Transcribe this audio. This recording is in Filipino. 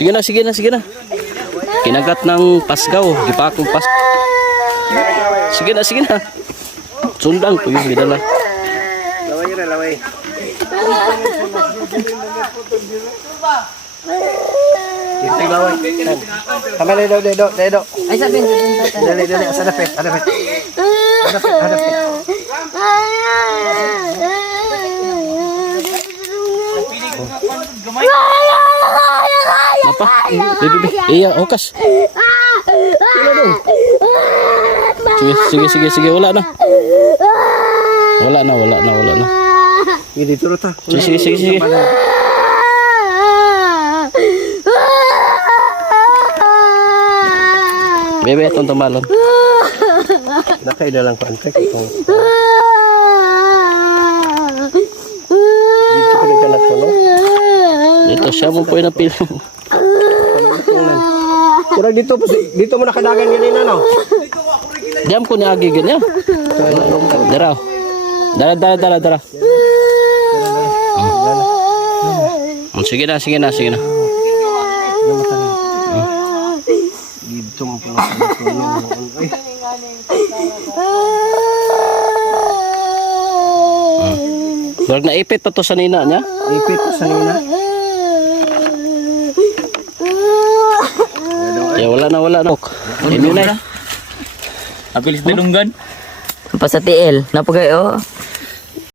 Sige na, sige na, sige na. Kinagat ng pasgaw, gipakong pas. Sige na, sige na. Sundang po yung gidala. Laway na, laway. Ito laway. Kamali daw, dedo. Ay, sabihin ko dun tatay. Dali, asa dapit. Apa? Bibi, iya, okas. Sige, wala na. Wala na. Ini turut ah. Sige. Bebe, itong tumalon. Nakaida lang pantek itong. Dito ko nagkalat ko, no? Dito siya mo po yung napil. Kurang dito mo nakadagan ganina, no? Diyan ko niagi ganyan. Dara. Sige na. Dito mo pala sa Huwag na ipit pa to sa nina niya. ipit ko sa nina. Ya wala na. Inunay. Apilis dilunggan. Pa sa tiil. Napagay, oh.